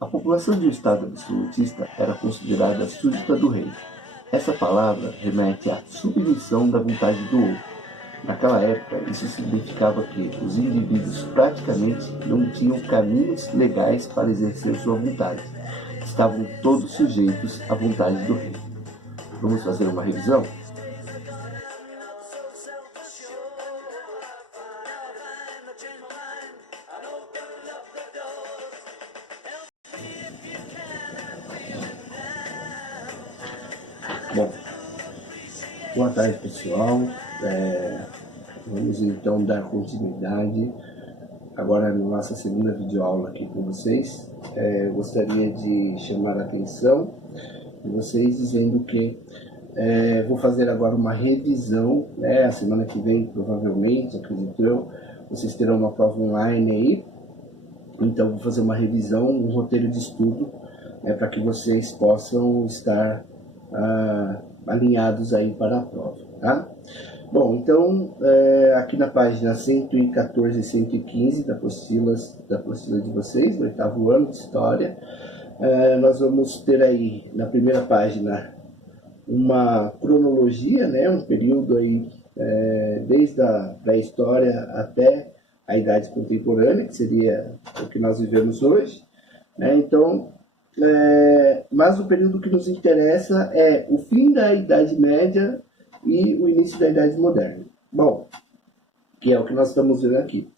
A população de um estado absolutista era considerada súdita do rei. Essa palavra remete à submissão da vontade do outro. Naquela época, isso significava que os indivíduos praticamente não tinham caminhos legais para exercer sua vontade. Estavam todos sujeitos à vontade do rei. Vamos fazer uma revisão? Bom, boa tarde, pessoal. Vamos então dar continuidade agora na nossa segunda videoaula aqui com vocês. Gostaria de chamar a atenção de vocês dizendo que vou fazer agora uma revisão, né? A semana que vem, provavelmente, acredito eu, vocês terão uma prova online aí. Então, vou fazer uma revisão, um roteiro de estudo, para que vocês possam estar alinhados aí para a prova, tá? Bom, então, aqui na página 114 e 115 da apostila de vocês, do 8º ano de História, nós vamos ter aí, na primeira página, uma cronologia, né, um período aí, desde a pré-história até a idade contemporânea, que seria o que nós vivemos hoje, né? Então, mas o período que nos interessa é o fim da Idade Média e o início da Idade Moderna. Bom, que é o que nós estamos vendo aqui.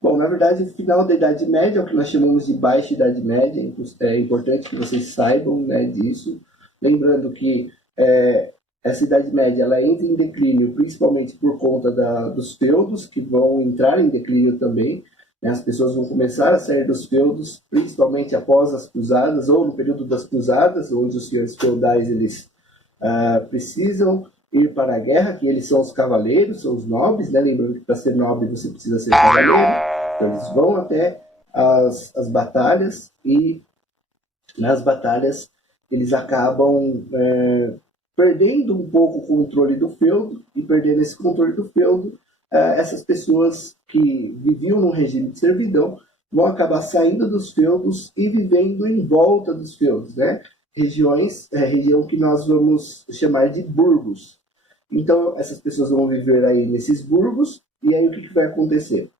Bom, na verdade, o final da Idade Média é o que nós chamamos de Baixa Idade Média. É importante que vocês saibam, né, disso. Lembrando que essa Idade Média ela entra em declínio principalmente por conta dos feudos, que vão entrar em declínio também. As pessoas vão começar a sair dos feudos, principalmente após as cruzadas, ou no período das cruzadas, onde os senhores feudais eles, precisam ir para a guerra, que eles são os cavaleiros, são os nobres, né? Lembrando que para ser nobre você precisa ser cavaleiro. Então eles vão até as batalhas, e nas batalhas eles acabam perdendo um pouco o controle do feudo, e perdendo esse controle do feudo, essas pessoas que viviam num regime de servidão vão acabar saindo dos feudos e vivendo em volta dos feudos, né? Região que nós vamos chamar de burgos. Então, essas pessoas vão viver aí nesses burgos, e aí o que vai acontecer?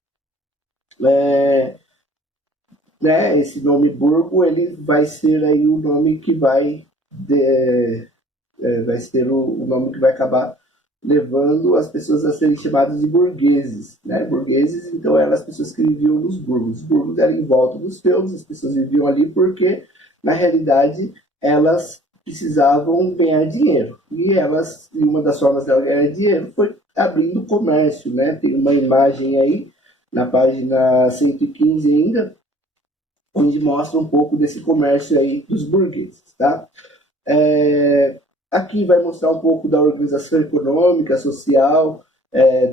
Esse nome burgo, ele vai ser aí o nome que vai ser o nome que vai acabar levando as pessoas a serem chamadas de burgueses, né? Burgueses, então, eram as pessoas que viviam nos burgos. Os burgos eram em volta dos feudos, as pessoas viviam ali porque, na realidade, elas precisavam ganhar dinheiro. E uma das formas de ganhar dinheiro foi abrindo comércio, né? Tem uma imagem aí, na página 115 ainda, onde mostra um pouco desse comércio aí dos burgueses, tá? Aqui vai mostrar um pouco da organização econômica, social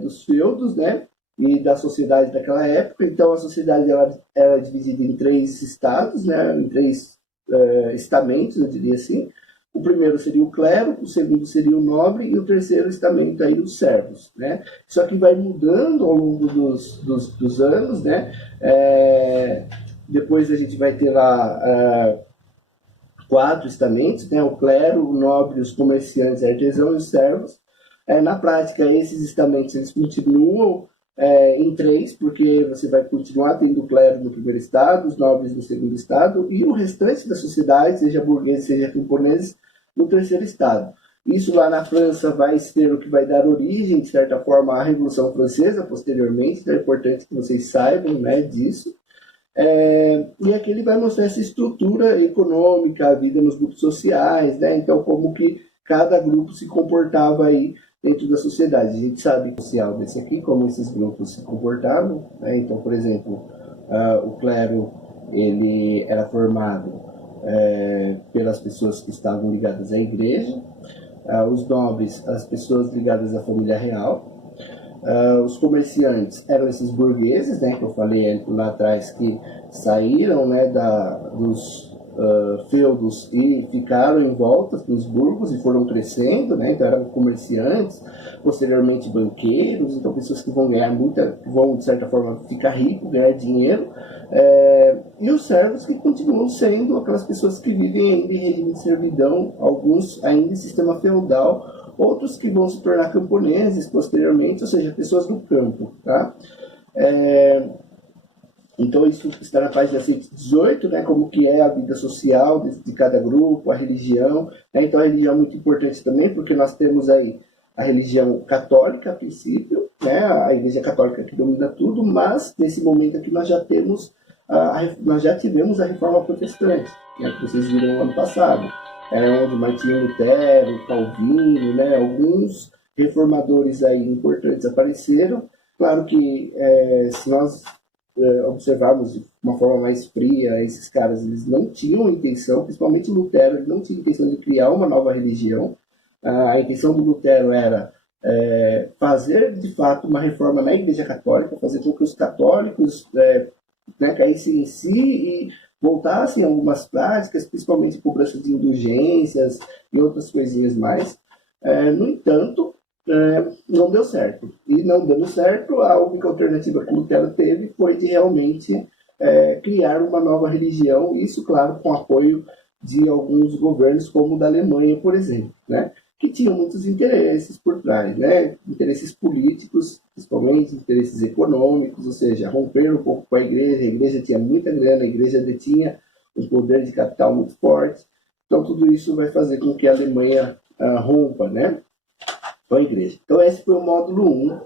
dos feudos, né? E da sociedade daquela época. Então, a sociedade ela era dividida em 3 estados, né? Em 3 estamentos, eu diria assim. O primeiro seria o clero, o segundo seria o nobre, e o terceiro estamento aí os servos, né? Isso aqui vai mudando ao longo dos anos, né? Depois a gente vai ter lá 4 estamentos, né? O clero, o nobre, os comerciantes, artesãos e os servos. Na prática, esses estamentos eles continuam em 3, porque você vai continuar tendo o clero no primeiro estado, os nobres no segundo estado, e o restante da sociedade, seja burgueses, seja camponeses, no terceiro estado. Isso lá na França vai ser o que vai dar origem, de certa forma, à Revolução Francesa, posteriormente. Então é importante que vocês saibam, né, disso. E aqui ele vai mostrar essa estrutura econômica, a vida nos grupos sociais, né? Então, como que cada grupo se comportava aí dentro da sociedade. A gente sabe o social desse aqui, como esses grupos se comportavam, né? Então, por exemplo, o clero ele era formado pelas pessoas que estavam ligadas à igreja, os nobres, as pessoas ligadas à família real. Os comerciantes eram esses burgueses, né, que eu falei lá atrás, que saíram, né, dos feudos e ficaram em volta dos burgos e foram crescendo, né, então eram comerciantes, posteriormente banqueiros, então pessoas que vão ganhar vão de certa forma ficar ricos, ganhar dinheiro, e os servos, que continuam sendo aquelas pessoas que vivem ainda em regime de servidão, alguns ainda em sistema feudal, outros que vão se tornar camponeses posteriormente, ou seja, pessoas do campo. Tá? Então isso está na página 118, né, como que é a vida social de cada grupo, a religião. Né? Então a religião é muito importante também, porque nós temos aí a religião católica a princípio, né, a Igreja Católica que domina tudo, mas nesse momento aqui nós já tivemos a Reforma Protestante, né, que vocês viram no ano passado, onde Martinho Lutero, Calvino, né, alguns reformadores aí importantes apareceram. Claro que se nós observarmos de uma forma mais fria, esses caras eles não tinham intenção, principalmente Lutero, ele não tinha intenção de criar uma nova religião. A intenção do Lutero era fazer de fato uma reforma na Igreja Católica, fazer com que os católicos caíssem em si e voltassem a algumas práticas, principalmente cobrança de indulgências e outras coisinhas mais. No entanto, não deu certo. E não dando certo, a única alternativa que Lutero teve foi de realmente criar uma nova religião, isso, claro, com apoio de alguns governos, como o da Alemanha, por exemplo, né? Que tinham muitos interesses por trás, né? Interesses políticos, principalmente interesses econômicos, ou seja, romperam um pouco com a igreja tinha muita grana, a igreja detinha um poder de capital muito forte, então tudo isso vai fazer com que a Alemanha rompa, né, com a igreja. Então esse foi o módulo 1.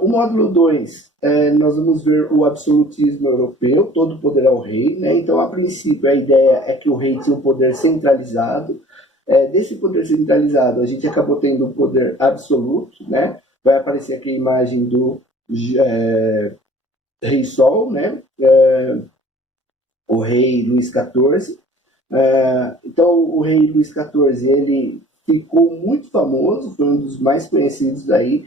O módulo 2, nós vamos ver o absolutismo europeu, todo poder ao rei, né? Então, a princípio, a ideia é que o rei tinha um poder centralizado. Desse poder centralizado, a gente acabou tendo um poder absoluto, né? Vai aparecer aqui a imagem do rei Sol, né? O rei Luís XIV. Então, o rei Luís XIV, ele ficou muito famoso, foi um dos mais conhecidos aí,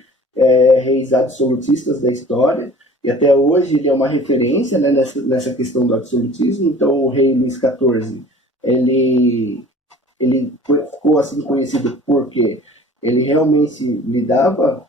reis absolutistas da história, e até hoje ele é uma referência, né, nessa questão do absolutismo. Então o rei Luís XIV, ele ficou assim conhecido porque ele realmente lidava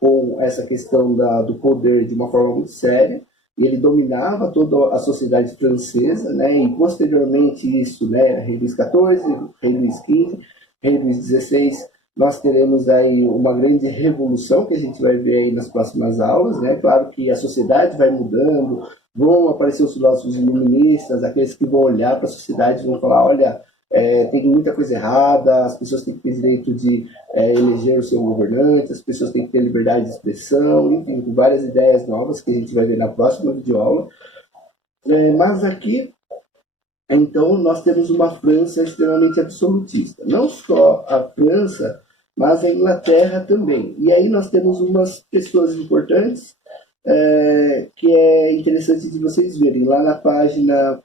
com essa questão do poder de uma forma muito séria, e ele dominava toda a sociedade francesa, né, e posteriormente isso, né, rei Luís XIV, rei Luís XV, rei Luís XVI, nós teremos aí uma grande revolução que a gente vai ver aí nas próximas aulas, né? Claro que a sociedade vai mudando, vão aparecer os filósofos iluministas, aqueles que vão olhar para a sociedade e vão falar, olha, tem muita coisa errada, as pessoas têm que ter direito de eleger o seu governante, as pessoas têm que ter liberdade de expressão, enfim, com várias ideias novas que a gente vai ver na próxima videoaula. Mas aqui, então, nós temos uma França extremamente absolutista. Não só a França, mas a Inglaterra também. E aí nós temos umas pessoas importantes que é interessante de vocês verem. Lá na página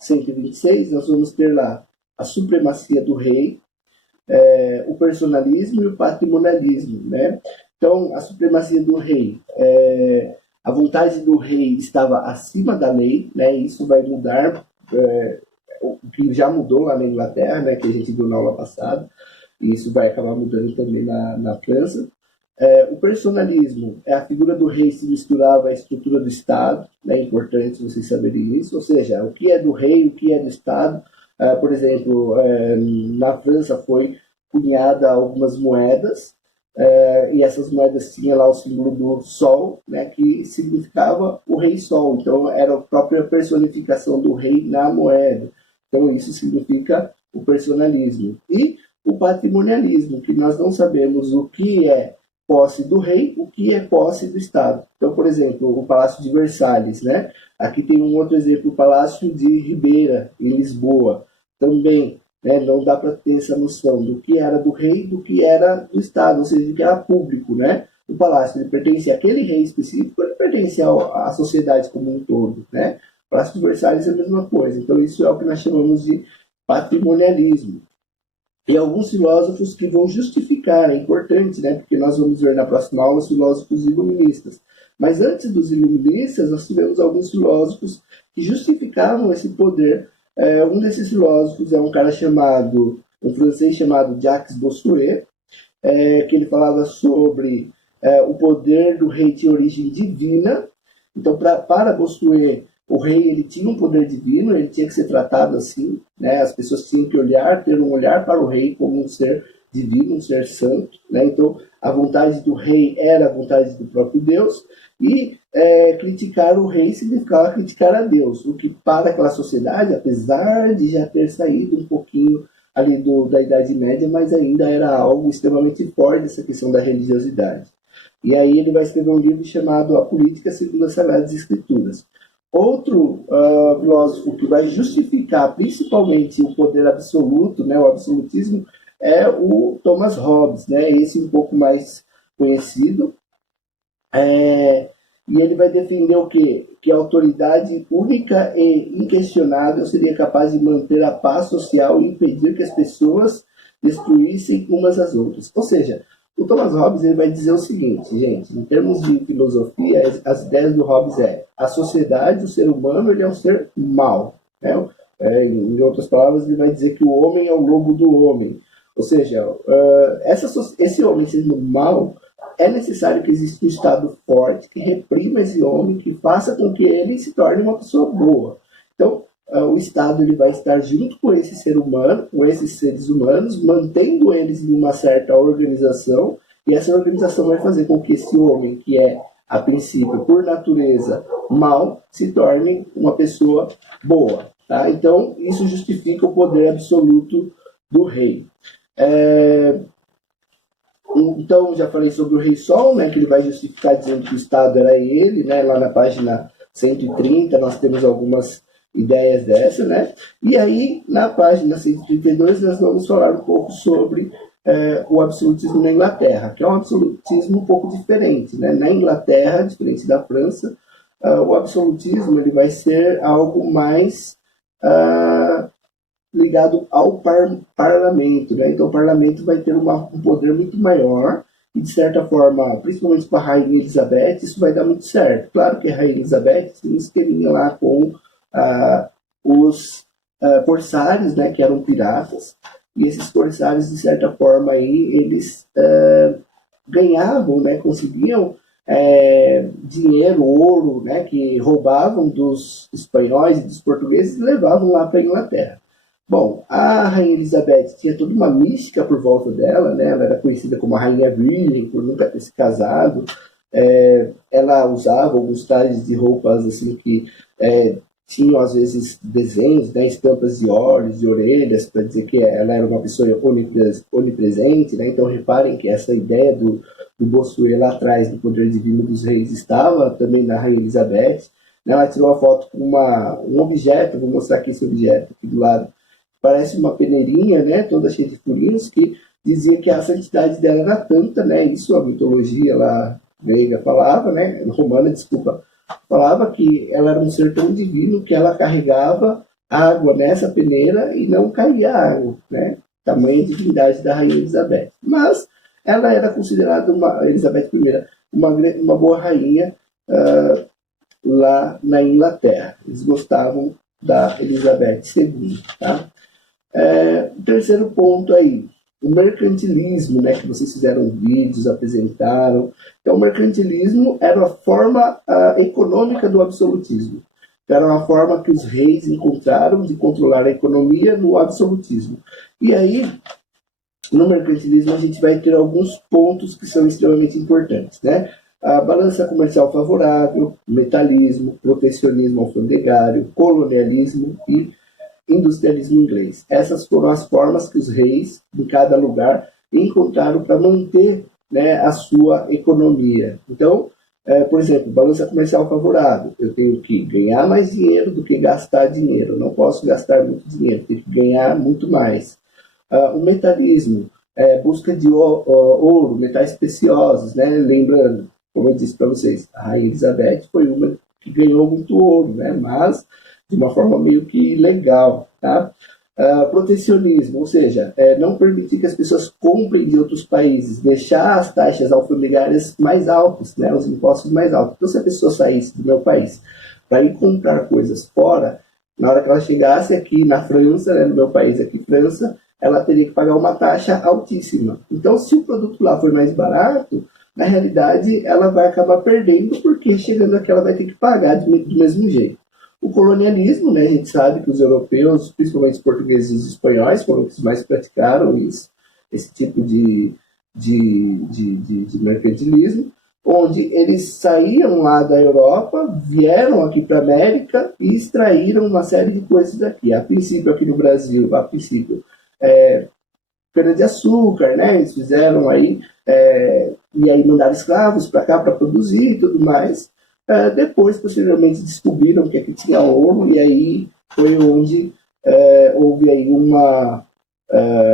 126, nós vamos ter lá a supremacia do rei, o personalismo e o patrimonialismo, né? Então, a supremacia do rei, a vontade do rei estava acima da lei, né? Isso vai mudar, o que já mudou lá na Inglaterra, né? Que a gente viu na aula passada, e isso vai acabar mudando também na França. O personalismo, a figura do rei se misturava à estrutura do Estado, né? É importante vocês saberem isso, ou seja, o que é do rei, o que é do Estado. Por exemplo, na França foi cunhada algumas moedas, e essas moedas tinham lá o símbolo do sol, né, que significava o rei sol. Então era a própria personificação do rei na moeda. Então isso significa o personalismo. E o patrimonialismo, que nós não sabemos o que é posse do rei, o que é posse do Estado. Então, por exemplo, o Palácio de Versalhes, né? Aqui tem um outro exemplo, o Palácio de Ribeira, em Lisboa. Também, né, não dá para ter essa noção do que era do rei, do que era do Estado, ou seja, do que era público, né? O palácio, ele pertence àquele rei específico, ele pertence à sociedade como um todo, né? O Palácio de Versalhes é a mesma coisa. Então, isso é o que nós chamamos de patrimonialismo. E alguns filósofos que vão justificar, é importante, né? Porque nós vamos ver na próxima aula os filósofos iluministas. Mas antes dos iluministas, nós tivemos alguns filósofos que justificavam esse poder. Um desses filósofos é um francês chamado Jacques Bossuet, que ele falava sobre o poder do rei de origem divina, Então, para Bossuet, o rei ele tinha um poder divino, ele tinha que ser tratado assim, né? As pessoas tinham que ter um olhar para o rei como um ser divino, um ser santo, né? Então, a vontade do rei era a vontade do próprio Deus, e criticar o rei significava criticar a Deus, o que para aquela sociedade, apesar de já ter saído um pouquinho ali da Idade Média, mas ainda era algo extremamente forte, essa questão da religiosidade. E aí ele vai escrever um livro chamado A Política segundo as Sagradas Escrituras. Outro filósofo que vai justificar principalmente o poder absoluto, né, o absolutismo, é o Thomas Hobbes, né, esse um pouco mais conhecido. E ele vai defender o quê? Que a autoridade única e inquestionável seria capaz de manter a paz social e impedir que as pessoas destruíssem umas às outras. Ou seja, o Thomas Hobbes ele vai dizer o seguinte, gente, em termos de filosofia, as ideias do Hobbes a sociedade, o ser humano, ele é um ser mau. Né? Em outras palavras, ele vai dizer que o homem é o lobo do homem. Ou seja, esse homem sendo mau, é necessário que exista um Estado forte que reprima esse homem, que faça com que ele se torne uma pessoa boa. Então, o Estado ele vai estar junto com esse ser humano, com esses seres humanos, mantendo eles em uma certa organização, e essa organização vai fazer com que esse homem, que é, a princípio, por natureza, mau, se torne uma pessoa boa. Tá? Então, isso justifica o poder absoluto do rei. Então, já falei sobre o Rei Sol, né, que ele vai justificar dizendo que o Estado era ele, né, lá na página 130 nós temos algumas ideias dessa, né, e aí na página 132 nós vamos falar um pouco sobre o absolutismo na Inglaterra, que é um absolutismo um pouco diferente, né, na Inglaterra, diferente da França, o absolutismo ele vai ser algo mais ligado ao parlamento, né? Então o parlamento vai ter um poder muito maior e, de certa forma, principalmente para a Rainha Elizabeth, isso vai dar muito certo. Claro que a Rainha Elizabeth tinha um esqueminha lá com os corsários, né, que eram piratas, e esses corsários, de certa forma, aí, eles ganhavam, né, conseguiam dinheiro, ouro, né, que roubavam dos espanhóis e dos portugueses e levavam lá para a Inglaterra. Bom, a Rainha Elizabeth tinha toda uma mística por volta dela, né? Ela era conhecida como a Rainha Virgem, por nunca ter se casado. Ela usava alguns trajes de roupas assim que tinham, às vezes, desenhos, né? Estampas de olhos, de orelhas, para dizer que ela era uma pessoa onipresente. Né? Então, reparem que essa ideia do Bossuet lá atrás, do poder divino dos reis, estava também na Rainha Elizabeth. Ela tirou uma foto com um objeto, vou mostrar aqui esse objeto aqui do lado. Parece uma peneirinha, né, toda cheia de furinhos, que dizia que a santidade dela era tanta, né, isso a mitologia lá grega falava, né, romana, desculpa, falava que ela era um ser tão divino que ela carregava água nessa peneira e não caía água, né, tamanha divindade da Rainha Elizabeth. Mas ela era considerada, Elizabeth I, uma boa rainha lá na Inglaterra. Eles gostavam da Elizabeth II, tá? O terceiro ponto aí, o mercantilismo, né, que vocês fizeram vídeos, apresentaram. Então, o mercantilismo era a forma econômica do absolutismo. Era uma forma que os reis encontraram de controlar a economia no absolutismo. E aí, no mercantilismo, a gente vai ter alguns pontos que são extremamente importantes, né? A balança comercial favorável, metalismo, protecionismo alfandegário, colonialismo e industrialismo inglês. Essas foram as formas que os reis, em cada lugar, encontraram para manter, né, a sua economia. Então, por exemplo, balança comercial favorável. Eu tenho que ganhar mais dinheiro do que gastar dinheiro. Eu não posso gastar muito dinheiro, tenho que ganhar muito mais. O metalismo, busca de ouro, metais preciosos, né? Lembrando, como eu disse para vocês, a Rainha Elizabeth foi uma que ganhou muito ouro, né? Mas de uma forma meio que ilegal, tá? Protecionismo, ou seja, não permitir que as pessoas comprem de outros países, deixar as taxas alfandegárias mais altas, né? Os impostos mais altos. Então, se a pessoa saísse do meu país para ir comprar coisas fora, na hora que ela chegasse aqui na França, né, no meu país aqui, França, ela teria que pagar uma taxa altíssima. Então, se o produto lá for mais barato, na realidade ela vai acabar perdendo, porque chegando aqui ela vai ter que pagar do mesmo jeito. O colonialismo, né, a gente sabe que os europeus, principalmente os portugueses e os espanhóis, foram os que mais praticaram isso, esse tipo de mercantilismo, onde eles saíram lá da Europa, vieram aqui para a América e extraíram uma série de coisas daqui. A princípio, aqui no Brasil, cana-de-açúcar, né? Eles fizeram aí, e aí mandaram escravos para cá para produzir e tudo mais. Depois, posteriormente, descobriram que aqui tinha ouro, e aí foi onde houve aí uma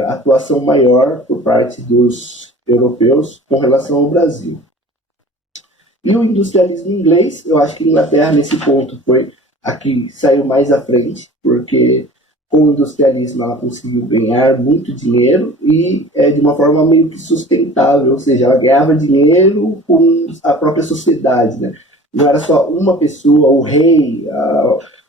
atuação maior por parte dos europeus com relação ao Brasil. E o industrialismo inglês, eu acho que a Inglaterra, nesse ponto, foi a que saiu mais à frente, porque com o industrialismo ela conseguiu ganhar muito dinheiro e de uma forma meio que sustentável, ou seja, ela ganhava dinheiro com a própria sociedade, né? Não era só uma pessoa, o rei,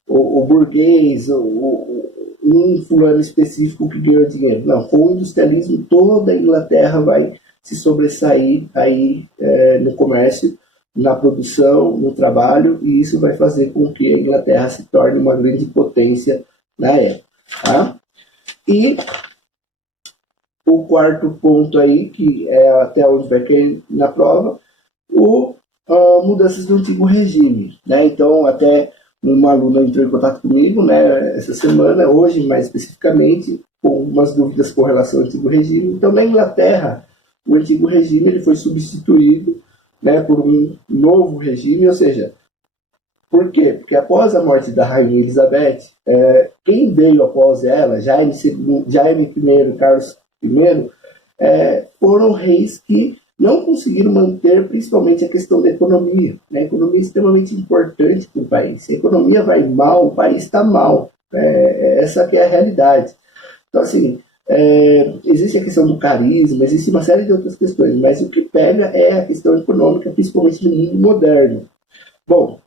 o burguês, um fulano específico que ganhou dinheiro. Não, com o industrialismo toda a Inglaterra vai se sobressair aí no comércio, na produção, no trabalho, e isso vai fazer com que a Inglaterra se torne uma grande potência na época. Tá? E o quarto ponto aí, que é até onde vai cair na prova, mudanças do antigo regime. Né? Então, até uma aluna entrou em contato comigo, né, essa semana, hoje mais especificamente, com umas dúvidas com relação ao antigo regime. Então, na Inglaterra, o antigo regime ele foi substituído, né, por um novo regime, ou seja, por quê? Porque após a morte da Rainha Elizabeth, quem veio após ela, Jaime I, Carlos I, foram reis que não conseguiram manter principalmente a questão da economia. Né? A economia é extremamente importante para o país. Se a economia vai mal, o país está mal. Essa que é a realidade. Então, assim, existe a questão do carisma, existe uma série de outras questões, mas o que pega é a questão econômica, principalmente no mundo moderno. Bom,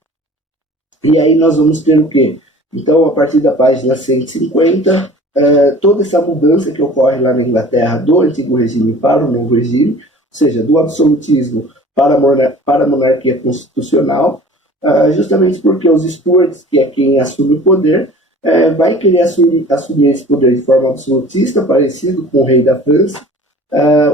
e aí nós vamos ter o quê? Então, a partir da página 150, toda essa mudança que ocorre lá na Inglaterra do antigo regime para o novo regime, ou seja, do absolutismo para a monarquia constitucional, justamente porque os Stuarts, que é quem assume o poder, vai querer assumir esse poder de forma absolutista, parecido com o rei da França.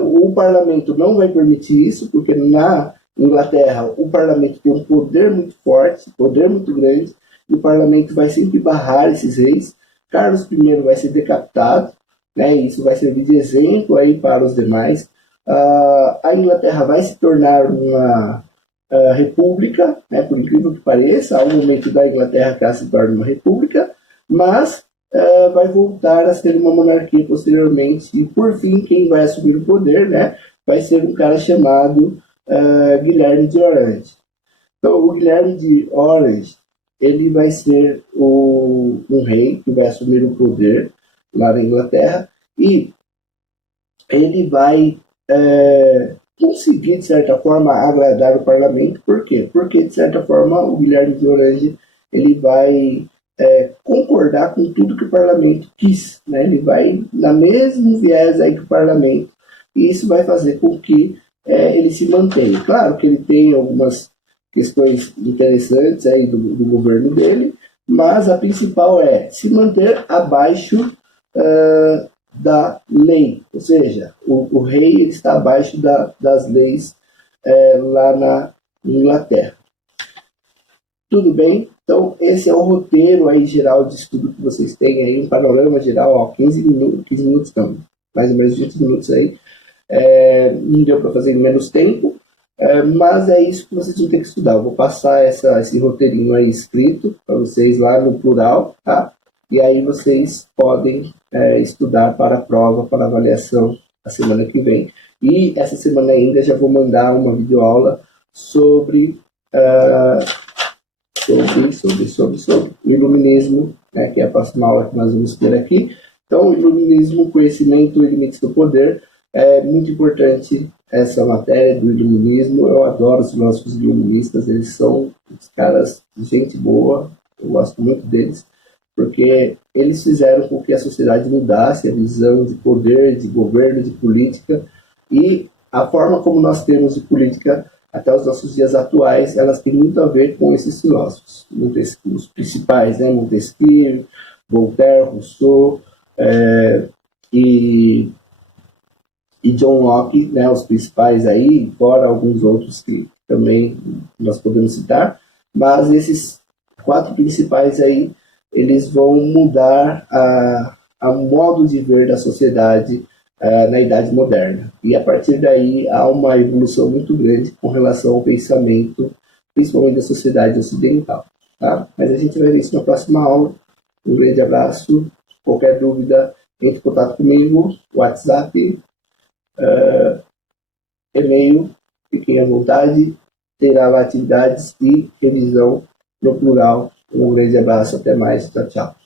O parlamento não vai permitir isso, porque na Inglaterra o parlamento tem um poder muito forte, poder muito grande, e o parlamento vai sempre barrar esses reis. Carlos I vai ser decapitado, né, e isso vai servir de exemplo aí para os demais. A Inglaterra vai se tornar uma república, né, por incrível que pareça, há um momento da Inglaterra que ela se torna uma república, mas vai voltar a ser uma monarquia posteriormente, e por fim quem vai assumir o poder, né, vai ser um cara chamado Guilherme de Orange. Então o Guilherme de Orange, ele vai ser um rei que vai assumir o poder lá na Inglaterra, e ele vai conseguir, de certa forma, agradar o parlamento. Por quê? Porque, de certa forma, o Guilherme de Orange ele vai concordar com tudo que o parlamento quis. Né? Ele vai na mesmo viés aí que o parlamento, e isso vai fazer com que ele se mantenha. Claro que ele tem algumas questões interessantes aí do governo dele, mas a principal é se manter abaixo da lei, ou seja, o rei está abaixo das leis lá na Inglaterra. Tudo bem? Então, esse é o roteiro aí geral de estudo que vocês têm aí, um panorama geral, 15 minutos não, mais ou menos 20 minutos aí. Não deu para fazer em menos tempo, mas é isso que vocês vão ter que estudar. Eu vou passar esse roteirinho aí escrito para vocês lá no plural, tá? E aí vocês podem estudar para a prova, para a avaliação a semana que vem. E essa semana ainda já vou mandar uma videoaula sobre o iluminismo, né, que é a próxima aula que nós vamos ter aqui. Então, o iluminismo, conhecimento e limites do poder, é muito importante essa matéria do iluminismo. Eu adoro os filósofos iluministas, eles são os caras de gente boa, eu gosto muito deles, porque eles fizeram com que a sociedade mudasse a visão de poder, de governo, de política, e a forma como nós temos de política até os nossos dias atuais, elas têm muito a ver com esses filósofos, os principais, né? Montesquieu, Voltaire, Rousseau e John Locke, né? Os principais aí, fora alguns outros que também nós podemos citar, mas esses 4 principais aí, eles vão mudar a modo de ver da sociedade na Idade Moderna. E a partir daí há uma evolução muito grande com relação ao pensamento, principalmente da sociedade ocidental. Tá? Mas a gente vai ver isso na próxima aula. Um grande abraço. Qualquer dúvida, entre em contato comigo, WhatsApp, e-mail, fiquem à vontade. Terá lá atividades e revisão no plural. Um grande abraço, até mais. Tchau, tchau.